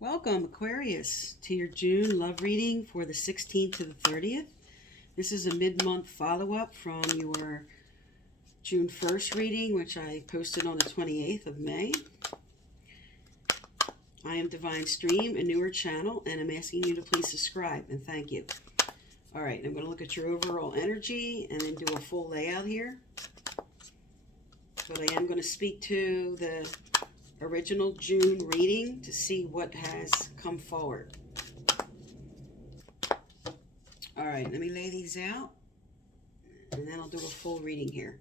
Welcome, Aquarius, to your June love reading for the 16th to the 30th. This is a mid-month follow-up from your June 1st reading, which I posted on the 28th of May. I am Divine Stream, a newer channel, and I'm asking you to please subscribe, and thank you. All right, I'm going to look at your overall energy and then do a full layout here. But I am going to speak to the original June reading to see what has come forward. All right, let me lay these out, and then I'll do a full reading here.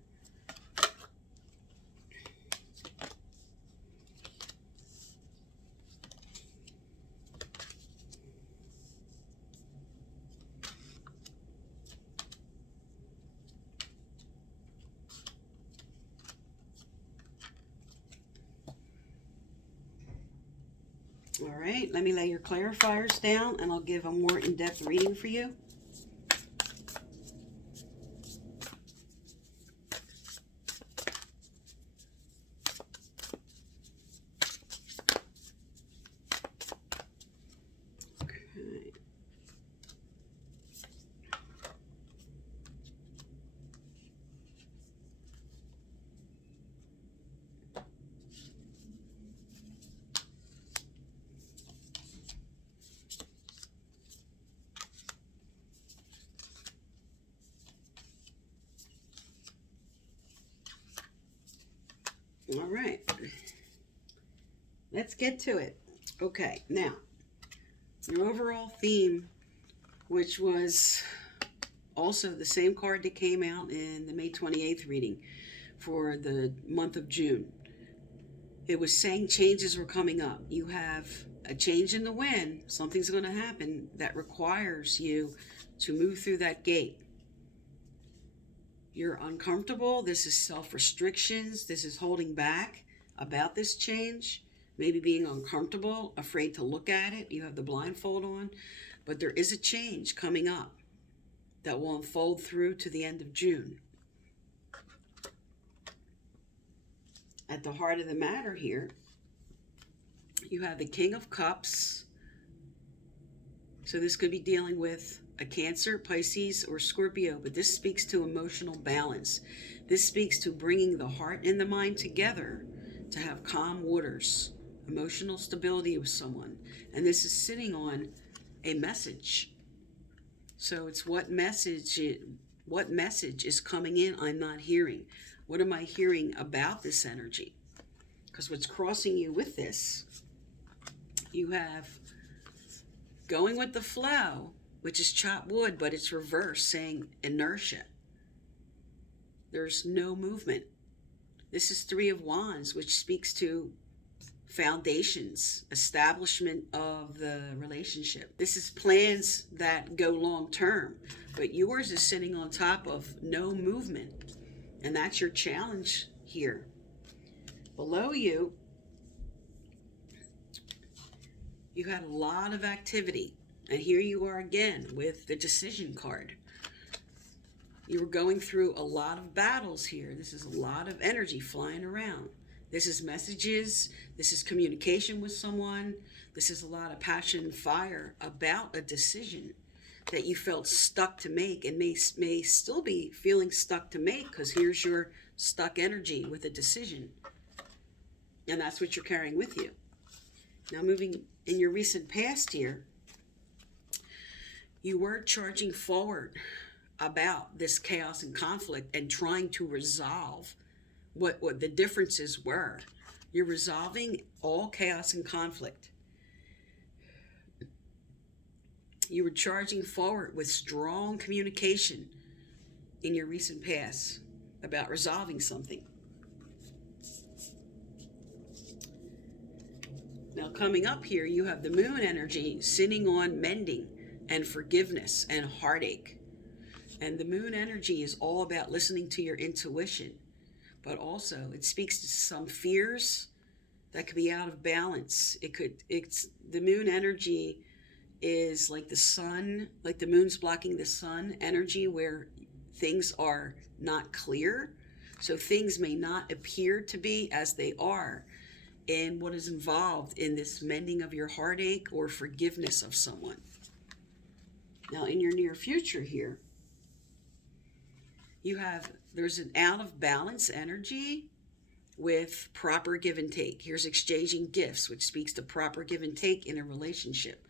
All right, let me lay your clarifiers down and I'll give a more in-depth reading for you. Okay. All right, let's get to it. Okay, now, your overall theme, which was also the same card that came out in the May 28th reading for the month of June. It was saying changes were coming up. You have a change in the wind. Something's going to happen that requires you to move through that gate. You're uncomfortable. This is self-restrictions. This is holding back about this change. Maybe being uncomfortable, afraid to look at it. You have the blindfold on. But there is a change coming up that will unfold through to the end of June. At the heart of the matter here, you have the King of Cups. So this could be dealing with a Cancer, Pisces, or Scorpio, but this speaks to emotional balance. This speaks to bringing the heart and the mind together to have calm waters, emotional stability with someone. And this is sitting on a message. So it's what message is coming in I'm not hearing. What am I hearing about this energy? Because what's crossing you with this, you have going with the flow, which is chop wood, but it's reverse, saying inertia. There's no movement. This is Three of Wands, which speaks to foundations, establishment of the relationship. This is plans that go long term, but yours is sitting on top of no movement. And that's your challenge here. Below you, you had a lot of activity. And here you are again with the decision card. You were going through a lot of battles here. This is a lot of energy flying around. This is messages. This is communication with someone. This is a lot of passion and fire about a decision that you felt stuck to make and may still be feeling stuck to make, because here's your stuck energy with a decision. And that's what you're carrying with you. Now moving in your recent past here, you were charging forward about this chaos and conflict and trying to resolve what the differences were. You're resolving all chaos and conflict. You were charging forward with strong communication in your recent past about resolving something. Now coming up here, you have the moon energy sitting on mending and forgiveness and heartache. And the moon energy is all about listening to your intuition, but also it speaks to some fears that could be out of balance. It's the moon energy is like the sun, like the moon's blocking the sun energy, where things are not clear. So things may not appear to be as they are. in what is involved in this mending of your heartache or forgiveness of someone. Now, in your near future here, there's an out of balance energy with proper give and take. Here's exchanging gifts, which speaks to proper give and take in a relationship.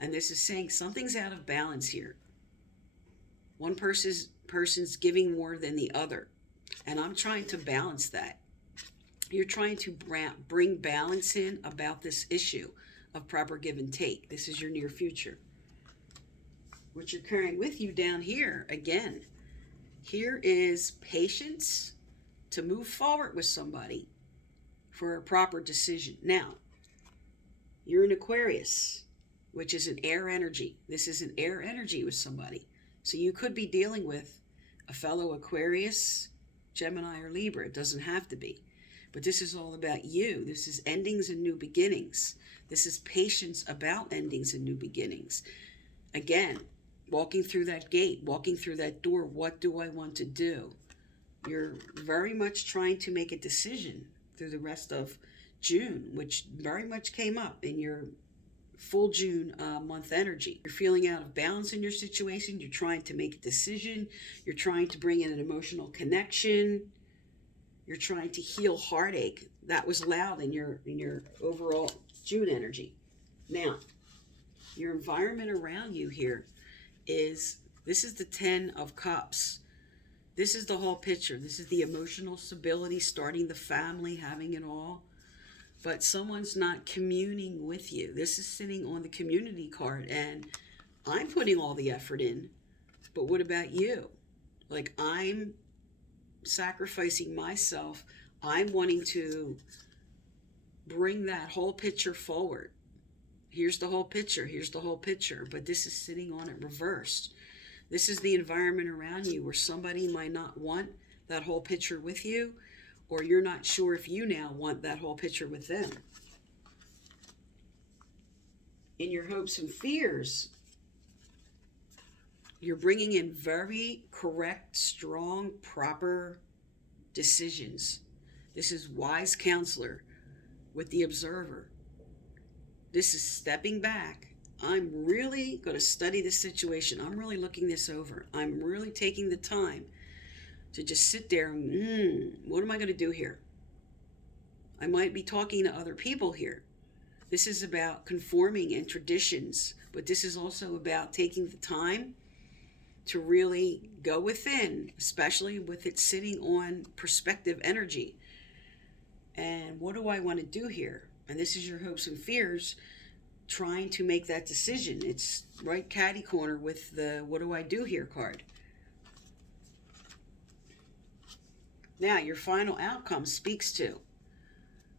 And this is saying something's out of balance here. One person's giving more than the other. And I'm trying to balance that. You're trying to bring balance in about this issue of proper give and take. This is your near future. What you're carrying with you down here, again, here is patience to move forward with somebody for a proper decision. Now, you're an Aquarius, which is an air energy. This is an air energy with somebody. So you could be dealing with a fellow Aquarius, Gemini, or Libra. It doesn't have to be. But this is all about you. This is endings and new beginnings. This is patience about endings and new beginnings. Again, walking through that gate, walking through that door, what do I want to do? You're very much trying to make a decision through the rest of June, which very much came up in your full June month energy. You're feeling out of balance in your situation. You're trying to make a decision. You're trying to bring in an emotional connection. You're trying to heal heartache. That was loud in your overall June energy. Now, your environment around you here this is the 10 of Cups. This is the whole picture. This is the emotional stability, starting the family, having it all. But someone's not communing with you. This is sitting on the community card, and I'm putting all the effort in. But what about you? Like, I'm sacrificing myself. I'm wanting to bring that whole picture forward. Here's the whole picture. Here's the whole picture. But this is sitting on it reversed. This is the environment around you where somebody might not want that whole picture with you, or you're not sure if you now want that whole picture with them. In your hopes and fears, you're bringing in very correct, strong, proper decisions. This is wise counselor with the observer. This is stepping back. I'm really going to study this situation. I'm really looking this over. I'm really taking the time to just sit there and, what am I going to do here? I might be talking to other people here. This is about conforming in traditions, but this is also about taking the time to really go within, especially with it sitting on perspective energy. And what do I want to do here? And this is your hopes and fears, trying to make that decision. It's right catty corner with the what do I do here card. Now, your final outcome speaks to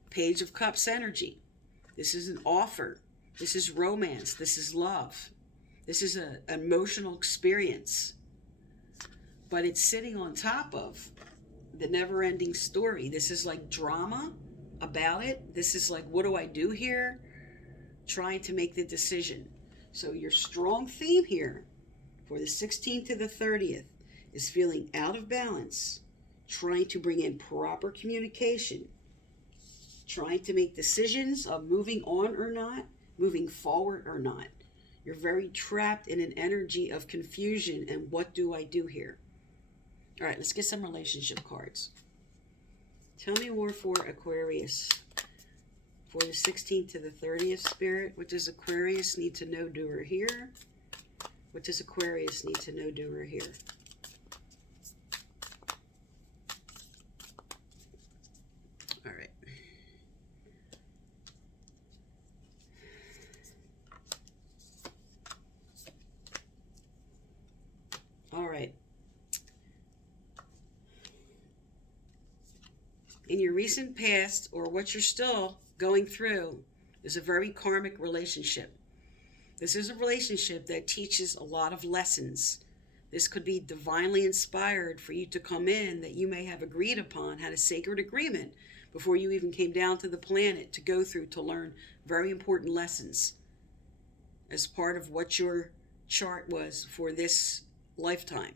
Page of Cups energy. This is an offer. This is romance. This is love. This is an emotional experience. But it's sitting on top of the never-ending story. This is like drama about it. This is like, what do I do here? Trying to make the decision. So your strong theme here for the 16th to the 30th is feeling out of balance, trying to bring in proper communication, trying to make decisions of moving on or not, moving forward or not. You're very trapped in an energy of confusion and what do I do here? All right, let's get some relationship cards. Tell me more for Aquarius. For the 16th to the 30th, Spirit, what does Aquarius need to know, do, or hear? What does Aquarius need to know, do, or hear? All right. All right. In your recent past, or what you're still going through, is a very karmic relationship. This is a relationship that teaches a lot of lessons. This could be divinely inspired for you to come in, that you may have agreed upon, had a sacred agreement before you even came down to the planet to go through to learn very important lessons as part of what your chart was for this lifetime.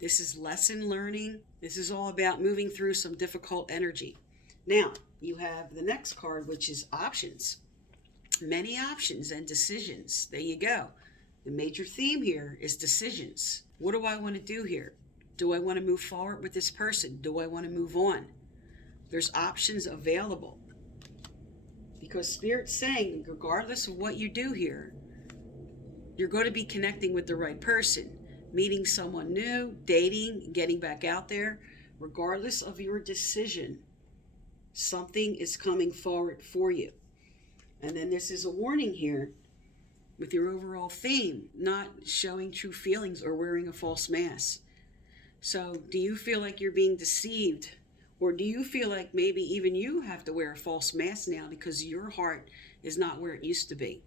This is lesson learning. This is all about moving through some difficult energy. Now, you have the next card, which is options. Many options and decisions. There you go. The major theme here is decisions. What do I want to do here? Do I want to move forward with this person? Do I want to move on? There's options available. Because Spirit's saying, regardless of what you do here, you're going to be connecting with the right person, meeting someone new, dating, getting back out there. Regardless of your decision, something is coming forward for you. And then this is a warning here with your overall theme, not showing true feelings or wearing a false mask. So do you feel like you're being deceived? Or do you feel like maybe even you have to wear a false mask now because your heart is not where it used to be?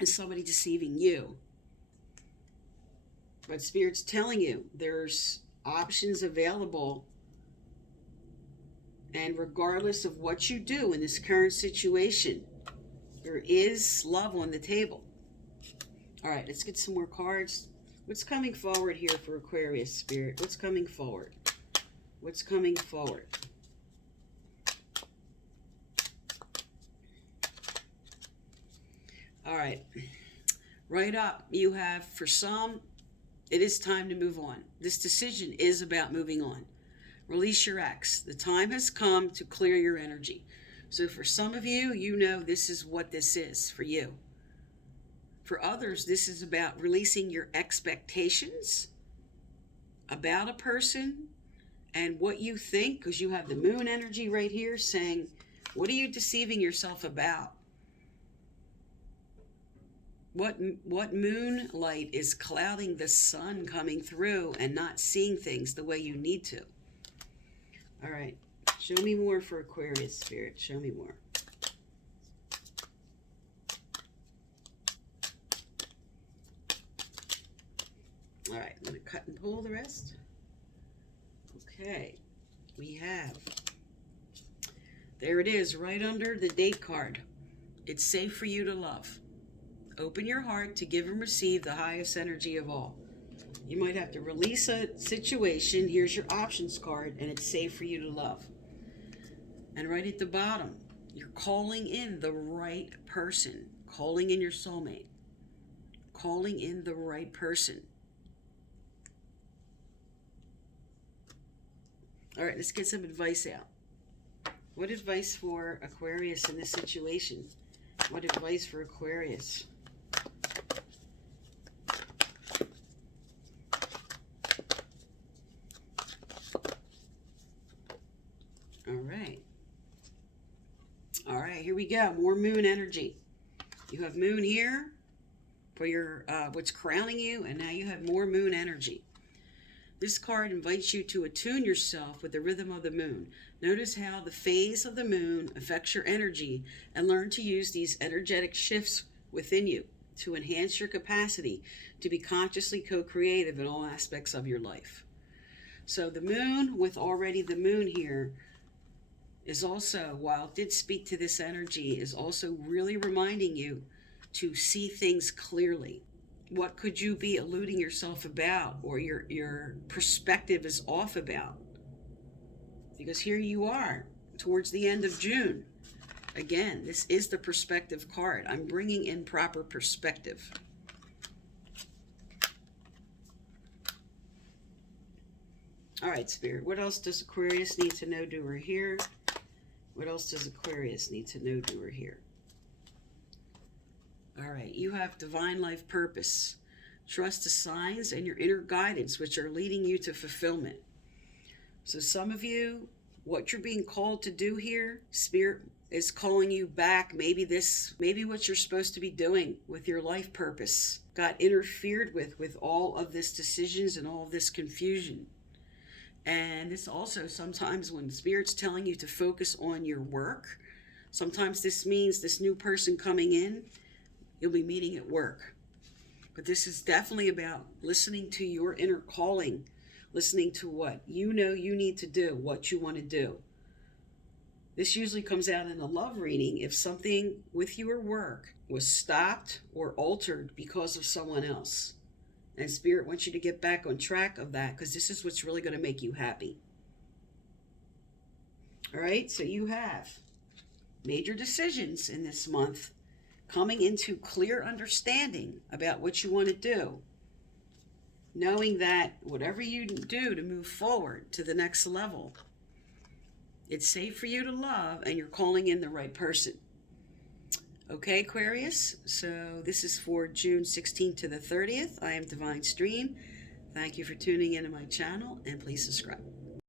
Is somebody deceiving you? But Spirit's telling you there's options available. And regardless of what you do in this current situation, there is love on the table. All right, let's get some more cards. What's coming forward here for Aquarius, Spirit? What's coming forward? What's coming forward? All right. Right up, you have, for some, it is time to move on. This decision is about moving on. Release your ex. The time has come to clear your energy. So for some of you, you know this is what this is for you. For others, this is about releasing your expectations about a person and what you think, because you have the moon energy right here saying, what are you deceiving yourself about? What moonlight is clouding the sun coming through and not seeing things the way you need to? All right. Show me more for Aquarius, Spirit. Show me more. All right. I'm going to cut and pull the rest. Okay. We have. There it is, right under the date card. It's safe for you to love. Open your heart to give and receive the highest energy of all. You might have to release a situation. Here's your options card, and it's safe for you to love. And right at the bottom, you're calling in the right person. Calling in your soulmate. Calling in the right person. All right, let's get some advice out. What advice for Aquarius in this situation? What advice for Aquarius? All right, here we go. More moon energy. You have moon here for your what's crowning you, and now you have more moon energy. This card invites you to attune yourself with the rhythm of the moon. Notice how the phase of the moon affects your energy, and learn to use these energetic shifts within you to enhance your capacity to be consciously co-creative in all aspects of your life. So the moon, with already the moon here, is also, while it did speak to this energy, is also really reminding you to see things clearly. What could you be eluding yourself about, or your perspective is off about? Because here you are, towards the end of June. Again, this is the perspective card. I'm bringing in proper perspective. All right, Spirit, what else does Aquarius need to know, do, or hear? What else does Aquarius need to know, do, or hear? All right, you have divine life purpose. Trust the signs and your inner guidance, which are leading you to fulfillment. So some of you, what you're being called to do here, Spirit is calling you back. Maybe what you're supposed to be doing with your life purpose got interfered with all of this decisions and all of this confusion. And this also, sometimes when Spirit's telling you to focus on your work, sometimes this means this new person coming in, you'll be meeting at work. But this is definitely about listening to your inner calling, listening to what you know you need to do, what you want to do. This usually comes out in a love reading if something with your work was stopped or altered because of someone else. And Spirit wants you to get back on track of that, because this is what's really going to make you happy. All right, so you have major decisions in this month, coming into clear understanding about what you want to do, knowing that whatever you do to move forward to the next level, it's safe for you to love, and you're calling in the right person. Okay, Aquarius, so this is for June 16th to the 30th. I am Divine Stream. Thank you for tuning into my channel, and please subscribe.